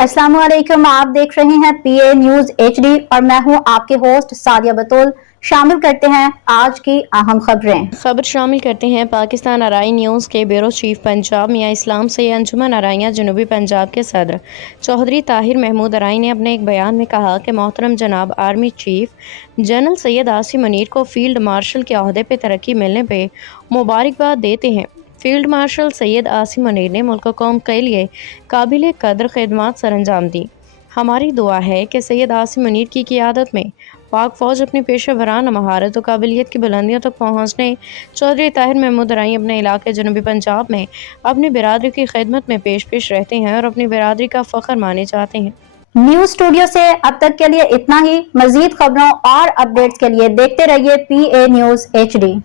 अस्सलाम वालेकुम, आप देख रहे हैं पीए न्यूज एचडी और मैं हूं आपके होस्ट सादिया बतूल। शामिल करते हैं आज की अहम खबर शामिल करते हैं। पाकिस्तान आरआई न्यूज़ के ब्यूरो चीफ पंजाब मियां इस्लाम से अंजुमन आराइयां जनूबी पंजाब के सदर चौधरी ताहिर महमूद आराई ने अपने एक बयान में कहा कि मोहतरम जनाब army chief general Syed Asim Munir को फील्ड मार्शल के ओहदे पर तरक्की मिलने पर मुबारकबाद देते हैं। फील्ड मार्शल सैयद आसिम मुनीर ने मुल्क कौम के लिए काबिल कदर खिदमत सरअंजाम दी। हमारी दुआ है कि सैयद आसिम मुनीर की क़ियादत में पाक फ़ौज अपनी पेशा वराना महारत और काबिलियत की बुलंदियों तक पहुँचने चौधरी ताहिर महमूद आराई अपने इलाके जनूबी पंजाब में अपनी बिरादरी की खिदमत में पेश रहते हैं और अपनी बिरादरी का फ़ख्र माने जाते हैं। न्यूज स्टूडियो से अब तक के लिए इतना ही। मजीद खबरों और अपडेट्स के लिए देखते रहिए पीए न्यूज एचडी।